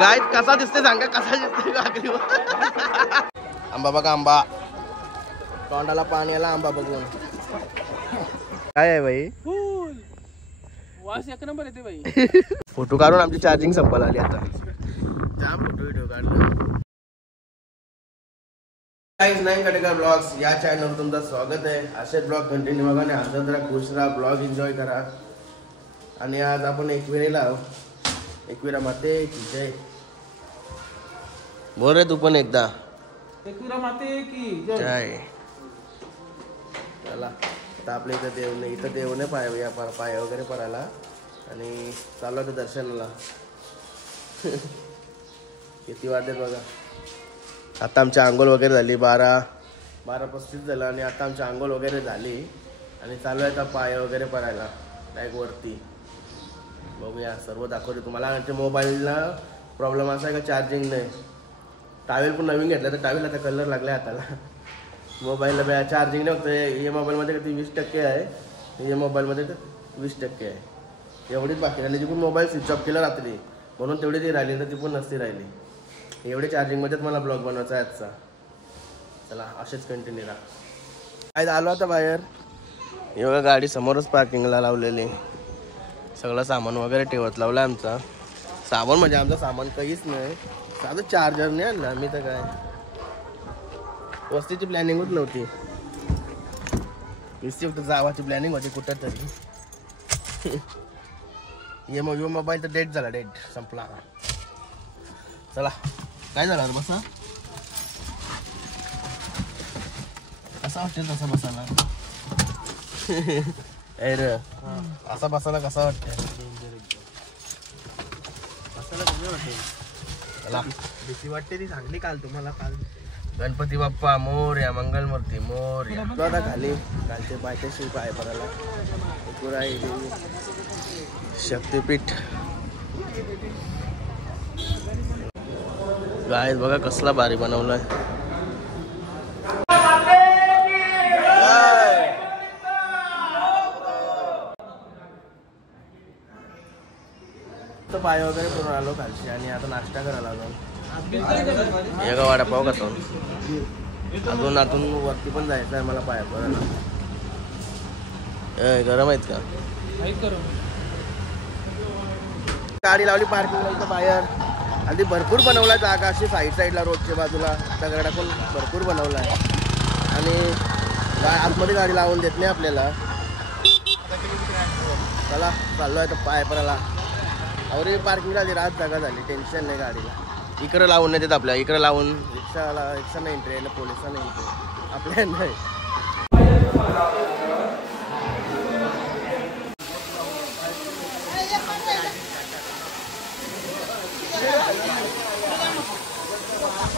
गाय कसा दिसते सांगा, कसा दिसते काकडीवर. आंबा बघा आंबा, तोंडाला पाणी आला आंबा बघून. काय आहे भाई, वास एक नंबर येते भाई. फोटो काढून आमची चार्जिंग संपायला आली आता. जाम फोटो व्हिडिओ काढला. गाइस, नाईन कटेकर ब्लॉग्स या चॅनलवर तुमचं स्वागत आहे. असेच ब्लॉग कंटिन्यू बघा आणि हसत राहा, खुश राहा, ब्लॉग एन्जॉय करा. आणि आज आपण एकविरा माते की जय बोल रे तू पण एकदा. एकविरा माते की जय. चला आता आपल्या इथं देव नाही पाय वगैरे पडायला आणि चालू होतं दर्शनाला. किती वाजले बघा. आता आमची आंघोळ वगैरे झाली, 12:35 झालं आणि आता आमची आंघोळ वगैरे झाली आणि चालू आहे आता पाय वगैरे पडायला डायरेक्ट वरती. बघूया, सर्व दाखवते तुम्हाला. आणि मोबाईलला प्रॉब्लेम असा आहे का चार्जिंग नाही. टावेल पण नवीन घेतला तर टावेल आता कलर लागला हाताला. मोबाईलला चार्जिंग नाही होतं. या मोबाईलमध्ये ती 20% आहे, या मोबाईलमध्ये तर 20% आहे. एवढीच बाकी राहिली. जी पण मोबाईल स्विच ऑफ केला रात्री म्हणून तेवढी ती राहिली, तर ती पण नसती राहिली. एवढे चार्जिंगमध्येच मला ब्लॉग बनवायचा आहे आजचा. चला असेच कंटिन्यू राहा. काय आलो आता बाहेर, एवढं गाडी समोरच पार्किंगला लावलेली. सगळं सामान वगैरे ठेवत लावलं. आमचा सामान म्हणजे आमचं सामान काहीच नाही, साधं चार्जर नाही आणलं आम्ही. तर काय वस्तीची प्लॅनिंगच नव्हती, फक्त जावाची प्लॅनिंग होती कुठं तरी. ये मोबाईल तर डेट झाला, डेट संपला. चला काय झालं बसा, कसा वाटतं तसं बसायला. अरे असा बसायला कसा वाटतं, चला. भीती वाटते ती सांगली काल तुम्हाला. काल गणपती बाप्पा मोरया, मंगलमूर्ती मोरया. आता खाली कालचे पायथ्याशी पाय पडायला शक्तीपीठ. गाय बघा कसला भारी बनवलाय. पाय वगैरे करून आलो खालची आणि आता नाश्ता करायला आलो. एका वडापाव खातो. अजून वरती पण जायचं आहे मला पाया पडायला. गरम आहेत का, गाडी लावली पार्किंग बाहेर. आधी भरपूर बनवला जागा अशी साईडला रोडच्या बाजूला दगडा पण भरपूर बनवला आहे. आणि आतमध्ये गाडी लावून देत नाही आपल्याला. चला चाललो आहे तर पाय पडायला. अरे पार्किंगला आधी रात जागा झाली, टेन्शन नाही गाडीला. इकडं लावून नाही देत आपल्या, इकडं लावून रिक्षा नाही एंट्री आहे, पोलिसांना एंट्री आपल्या नाही.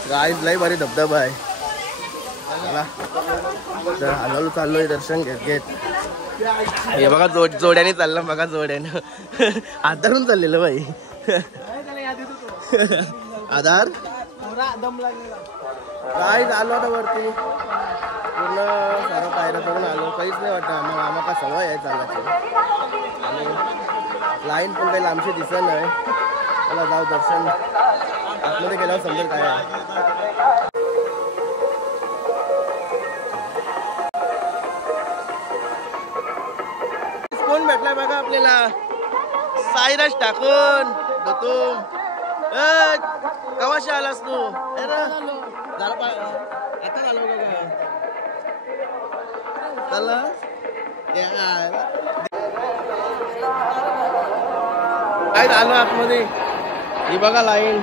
गाईज लई भारी धबधबा आहे. चला हळूहळू चाललोय दर्शन घेत. हे बघा जोड्याने चाललं बघा, जोड्यानं आधारून चाललेलं बाई. आधार काय आलो आता वरती. पूर्ण सारा पायऱ्या करून आलो, काहीच नाही वाटतं. आम्हाला का सवय आहे चालायची. आणि लाईन पण काही लांबशी दिसत नाही. चला जाऊ दर्शन आतमध्ये गेल्यावर समजेल काय आहे. कोण भेटलाय बघा आपल्याला, साईराज टाकून तुम. कवाशी आलास तू? आता आलो बघा. चला काय आलो आतमध्ये. ही बघा लाईन,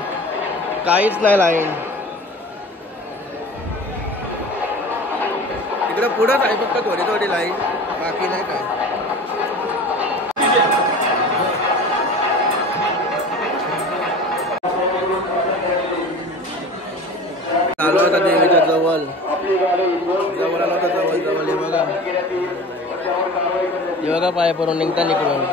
काहीच नाही लाईन. इकडं पुढंच आहे फक्त थोडी लाईन, बाकी नाही काय. आलो आता देवीच्या जवळ आलो आता जवळ. हे बघा पाय पडून निघता निकडून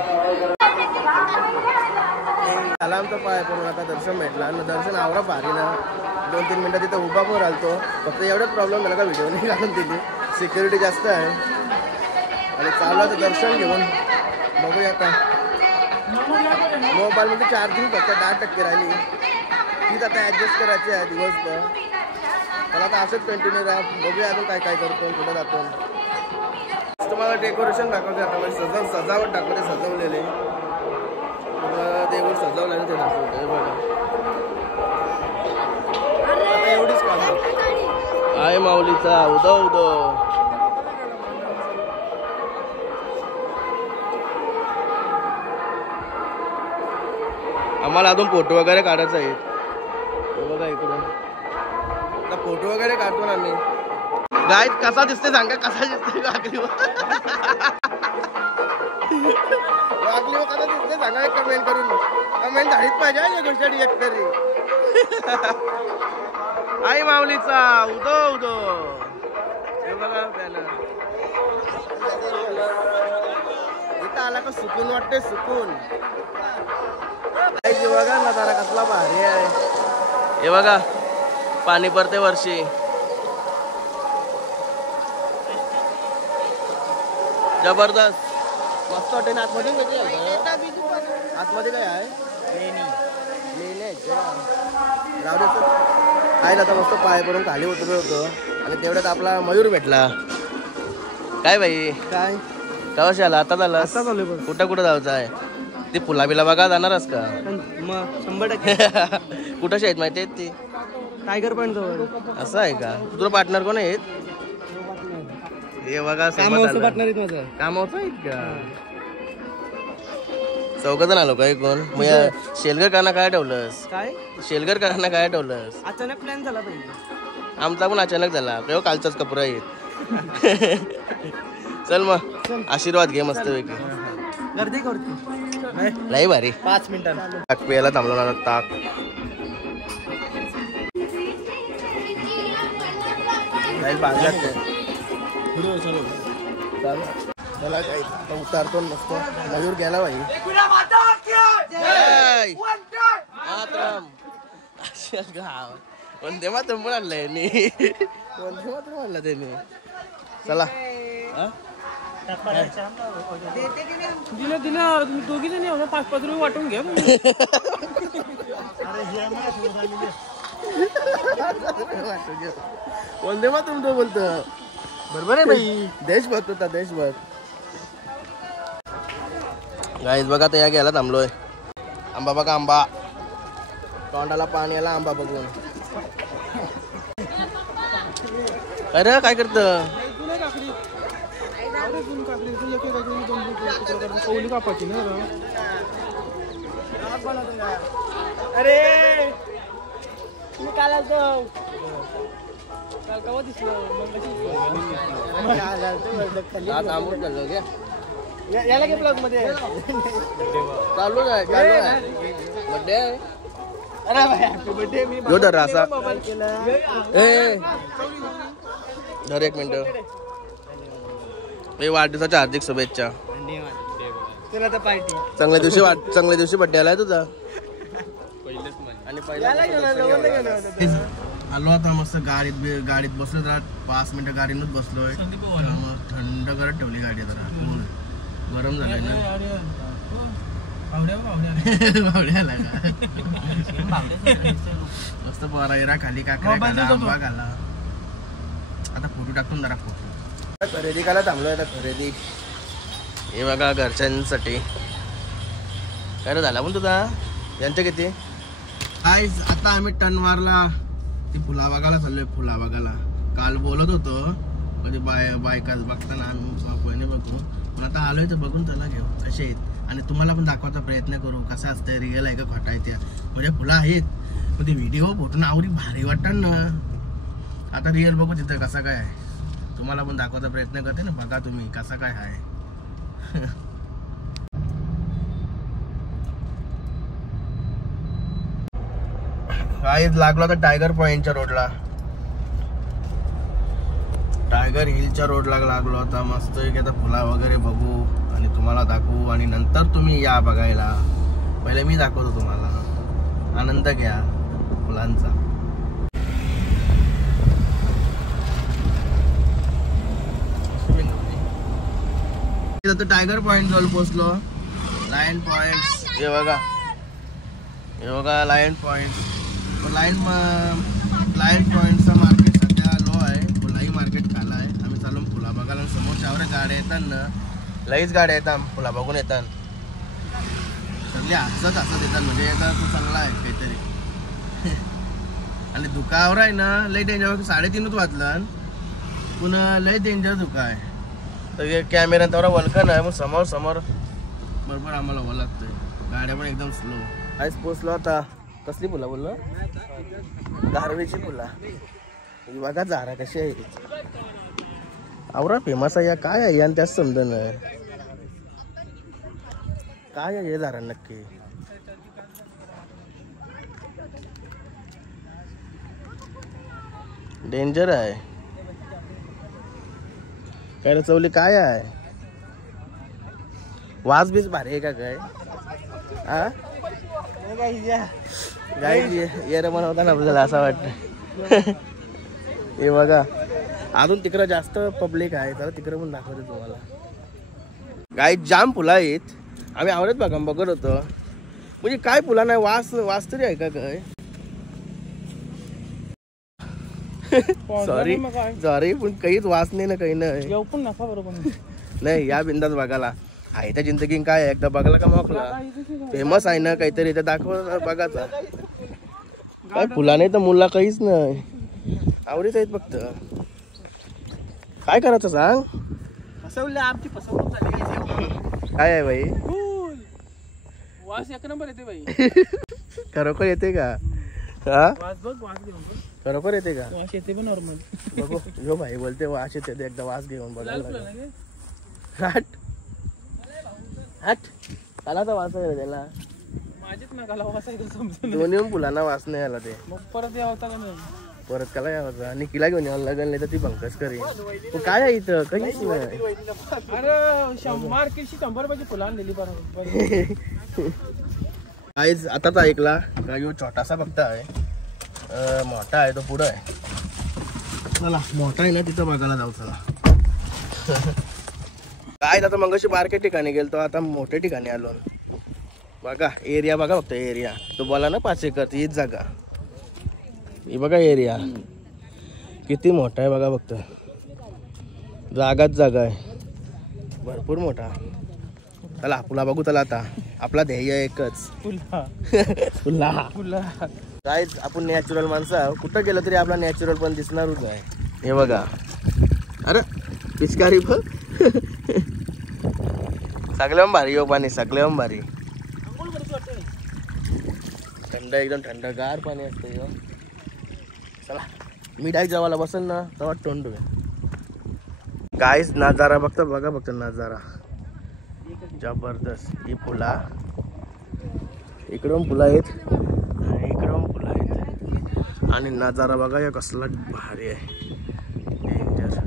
आला आमचा पाय पडून. आता दर्शन भेटला आणि दर्शन आवरा भारी ना. 2-3 मिनिटं तिथं उभा पण राहतो. फक्त एवढाच प्रॉब्लेम झाला का व्हिडिओ नाही काढून दिली, सिक्युरिटी जास्त आहे. आणि चालू आता दर्शन घेऊन बघूया. आता मोबाईलमध्ये चार्जिंग फक्त 10% राहिली. तीच आता ऍडजस्ट करायची आहे दिवसभर. मला आता असंच कंटिन्यू राहा. बघूया अजून काय काय करतो कुठे जातो. तुम्हाला डेकोरेशन दाखवते आता. म्हणजे सजावट दाखवते सजवलेले. देऊळ सजवलं ते दाखवते बघा. आता एवढीच काम आहे माऊलीचा. उदो उदो आम्हाला अजून फोटो वगैरे काढायचा आहे. बघा इकडून आता फोटो वगैरे काढतो ना आम्ही. गाईत कसा दिसते सांगा. कसा दिसते वागलीवर कसा दिसते सांगा. एक कमेंट करून कमेंट झालीच पाहिजे या गोष्टी एक तरी. आई माऊलीचा उदो उदो. हे बघा बॅनर. इथं आला का सुकून वाटते. सुकून बघा ना जरा कसला भारी आहे. हे बघा पाणी पडते वर्षी. जबरदस्त मस्त वाटते ना. आतमध्ये आतमध्ये काय आहे. आहे आता मस्त पाय पडून खाली उतरलो होतो आणि तेवढ्यात आपला मयूर भेटला. काय बाई काय कवाशी आला. आता झाला. कुठं कुठं जायचं आहे. ती फुला बिला बघा जाणारच का. मग 100% कुठं आहेत माहिती आहेत ती. टायगर पॉइंट जवळ. असं आहे का. तुझं पार्टनर कोण आहेत. हे बघा पार्टनर आहेत माझं. कामावचं आहेत का. चौघजण आलो काय कोण. मग शेलगर काना काय ठेवलंस. काय शेलगर काना काय ठेवलंस. अचानक प्लॅन झाला पाहिजे. आमचा पण अचानक झाला. तेव्हा कालचाच कपडा आहेत. चल मग आशीर्वाद घे मस्त पैकी. गर्दी करतो लई भारी. 5 मिनिटांना ताक प्यायला थांबलो ना. ताक चला काय उतारतो मस्त. मयूर गेला भाई. वंदे मातरम पण आणलंय. वंदे मातरम आणला त्याने. चला दिलं तुम्ही दोघी जणी 5-5 रुपये वाटून घ्या. वंदे मातरम तो बोलतो. बरोबर आहे बाई. देशभक्त होता देशभक्त. गाईज बघा तर या घ्यायला थांबलोय. आंबा बघा आंबा. तोंडाला पाणी आला आंबा बघून. अरे काय करत. कौली कापाची ना. अरे तुम्ही काल आलतो. काल केव्हा दिसलं. याला घे ब्लॉग मध्ये. चालू आहे चालू आहे. बड्डे अरे बर्थडे मी जो धर असा. मोबाईल केला. ए धर एक मिनिट. वाढदिवसाच्या हार्दिक शुभेच्छा. तुला तर पार्टी. चांगल्या दिवशी बड्डे आलाय तुझा. आणि पहिला आलो आता मस्त गाडीत बसलो. जरा 5 मिनिटं गाडीनच बसलोय. थंड करत ठेवली गाडी. जरा गरम झालंय ना. मस्त बरा खाली काकडा आंबा घाला. आता फोटो टाकतो जरा. फोटो खरेदी करायला थांबलोय आता. खरेदी हे बघा घरच्यांसाठी. काय झाला पण तुझा. यांचे किती. काय आता आम्ही टनवारला ती फुला बघायला चाललोय. फुला बघायला काल बोलत होतो. कधी बायका बघताना आम्ही बघू. पण आता आलोय तर बघून चला घेऊ कसे आहेत. आणि तुम्हाला पण दाखवायचा प्रयत्न करू कसं असतं. रिअल आहे का खोटा आहे. त्या म्हणजे फुलं आहेत पण ते व्हिडिओ फोटो आवडी भारी वाटतात ना. आता रिअल बघू तिथं कसा काय आहे. तुम्हाला पण दाखवायचा प्रयत्न करते ना. बघा तुम्ही कसा काय आहे. काय लागलो तर टायगर पॉइंटच्या रोडला. टायगर हिलच्या रोडला लागलो आता. मस्त आता फुला वगैरे बघू आणि तुम्हाला दाखवू. आणि नंतर तुम्ही या बघायला. पहिले मी दाखवतो तुम्हाला. आनंद घ्या फुलांचा. टायगर पॉइंट जवळ पोहोचलो. लायन पॉइंट हे बघा. हे बघा लायन पॉइंट. लाईन पॉईंटचं मार्केट सध्या लो आहे. फुलाही मार्केट खाला आहे. आम्ही चालू फुला बघायला. समोर शावरे गाड्या येतात ना, लईच गाड्या येतात फुला बघून येतात. सगळे हसत येतात. म्हणजे याचा तो चांगला आहे काहीतरी. आणि दुकावर आहे ना लई डेंजर. 3:30 वाजला पुन्हा लई डेंजर दुका आहे. तर कॅमेरा तेवढा वलकन आहे. मग समोर बरोबर आम्हाला वलकतोय. गाड्या पण एकदम स्लो. आईच पोचलो आता. कसली फुला बोललो? धारवेची फुला. बघा झारा कशी आहे. आवरा फेमस आहे या. काय आहे आणि त्याच समजण काय आहे हे झारा नक्की. डेंजर आहे. काय रचवली काय आहे. वास बीस भारी आहे का काय? हा गाई ये रे म्हणा होता ना आपल्याला असं वाटतं. हे बघा अजून तिकडं जास्त पब्लिक आहे. तर तिकडं पण दाखवते तुम्हाला. गाई जाम फुलं आहेत. आम्ही आवडत बघत होतो. म्हणजे काय फुला नाही. वास तरी आहे का काय? सॉरी पण काहीच वास नाही ना. काही नाही. पण नका बरोबर नाही या बिंदात बघायला आहे. त्या जिंदगी काय एकदा बघायला का मोकला. फेमस आहे ना काहीतरी ते दाखव बघायचा. काय फुला नाही तर मुला काहीच नाही. आवडीच आहेत फक्त. काय करायचं सांग. फसवले आमची फसवणूक झाली. काय आहे बाई. वास एक नंबर येते बाई. खरोखर येते का? हा वास बघ. वास घेऊन बघ. खरोखर येते का? वास येते पण नॉर्मल. बघू यो भाई बोलते वास येते. एकदा वास घेऊन बघायला. हट त्याला तर वास आहे त्याला. माझेच नकाला वास आहे समजून. दोन्ही फुलांना वास नाही आला. ते मग परत यावता का नाही. परत कला यावचा. निकीला घेऊन यावं लागेल नाही तर ती पंकज करी. काय आहे इथं काहीच नाही. अरे मार्केटची 100 रुपयाची फुलं आणलेली बरोबर. काहीच आताच ऐकला का यो छोटासा फक्त आहे. मोठा आहे तो पुढं आहे. चला मोठा आहे ना तिथं बघायला जाऊ. चला काय आता मगाशी बारक्या ठिकाणी गेलतो. आता मोठ्या ठिकाणी आलो. बघा एरिया बघा फक्त. एरिया तो बोला ना 5 एकर हीच जागा. ही बघा एरिया किती मोठा आहे बघा फक्त. जागाच जागा आहे. भरपूर मोठा. चला फुला बघू. चला आता आपला ध्येय एकच फुला. काय आपण नॅचरल माणसं कुठं गेलं तरी आपला नॅचरल पण दिसणारच आहे. हे बघा. अरे पिचकारी पण सगळ्यां भारी यो पाणी. सगळ्यां भारी. थंड एकदम थंडगार पाणी असतं यो. चला मिठाई जेवायला बसल ना तेव्हा तोंड. काहीच नजारा बघता बघा फक्त. नजारा जबरदस्त. ही फुला इकडून फुलं आहेत आणि इकडून फुलं आहेत. आणि नजारा बघा या कसला भारी आहे. डेंजर.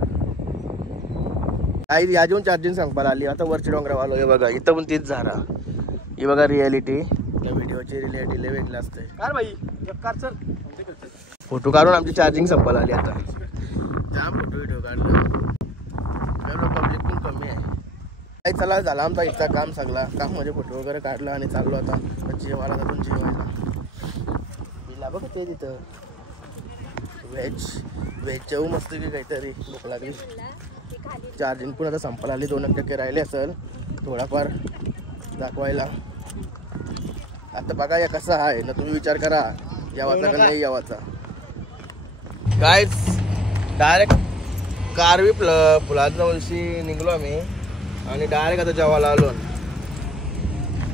काही याजून चार्जिंग सांगपाला आली. आता वरची डोंगरावर आलो. हे बघा इथं पण तीच झारा. ही बघा रियालिटी. त्या व्हिडिओची रियालिटी लय वेगळी असते. काय बाई फोटो काढून आमची चार्जिंग संपायला आली. आता त्या फोटो व्हिडिओ काढलं. पब्लिक पण कमी आहे. काही चला झाला आमचा इथचा काम सगळा. काम म्हणजे फोटो वगैरे काढला आणि चाललो आता जेवायला. जाऊन जेवायला मिला बघ ते तिथं. व्हेज जेवू मस्त की काहीतरी. भूक लागली. चार्जिंग पण आता संपायला आली. 2% राहिले असेल थोडाफार दाखवायला. आता बघा या कसा आहे ना. तुम्ही विचार करा यावाचा का नाही यावाचा. काय डायरेक्ट कारवी फुलाच्या वर्षी निघलो आम्ही. आणि डायरेक्ट आता जेवायला आलो.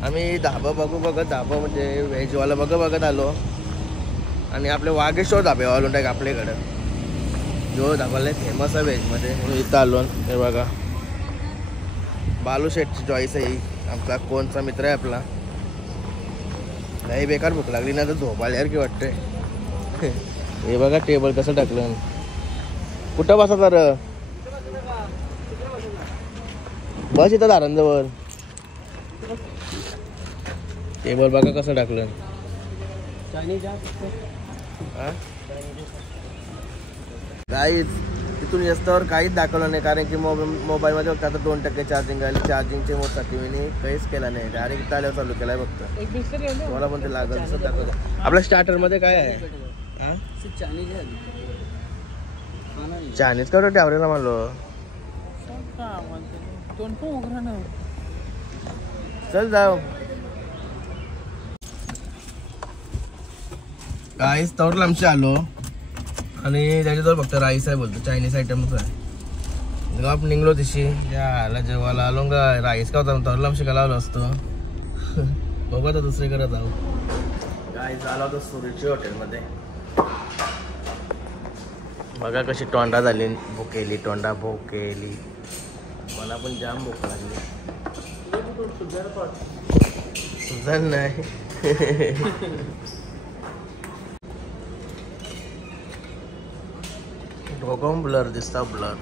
आम्ही धाबा बघू बघत. धाबा म्हणजे व्हेजवाला बघत आलो. आणि आपले वागेश्वर धाबे आलो डायरेक्ट आपल्याकडं. जो धाबाला फेमस आहे व्हेजमध्ये म्हणून इथं आलो. हे बघा बालू शेठची चॉईस आहे. आमचा कोणचा मित्र आहे आपला. नाही बेकार भूक लागली ना तर झोपायला यार की वाटतंय. हे बघा टेबल कसं टाकलं. कुठं बसा तर बस इथं दारांजवळ. टेबल बघा कसं टाकलं. गाईज इथून रस्त्यावर काहीच दाखवलं नाही, कारण की मोबाईलमध्ये फक्त आता 2% चार्जिंग आहे. चार्जिंगचे मोजसाठी मी काहीच केला नाही, डायरेक्ट इथं चालू केलाय फक्त. एक बिस्तर घेऊन दे. मला पण ते लागल तसं दाखवलं. आपल्या स्टार्टरमध्ये काय आहे? हां चायनीज का ठेवलेला म्हणलो. काय म्हणते? तोंड पण उघडं नाही. चल जाऊ. काहीच तवर लांबचे आलो आणि त्याच्याजवळ फक्त राईस आहे बोलतो, चायनीज आयटमच आहे. जेव्हा आपण निघलो तशी याला जेवायला आलो का राईस का होता तवर लांबशी का लावलो असतो. बघू आता दुसरीकडे जाऊ. काय झाला होतं सुरुची हॉटेलमध्ये. बघा कशी तोंडा झाली, भुकेली तोंडा भुकेली. मला पण जाम भूक लागली. सुजन नाही. डोकं ब्लर दिसता ब्लर.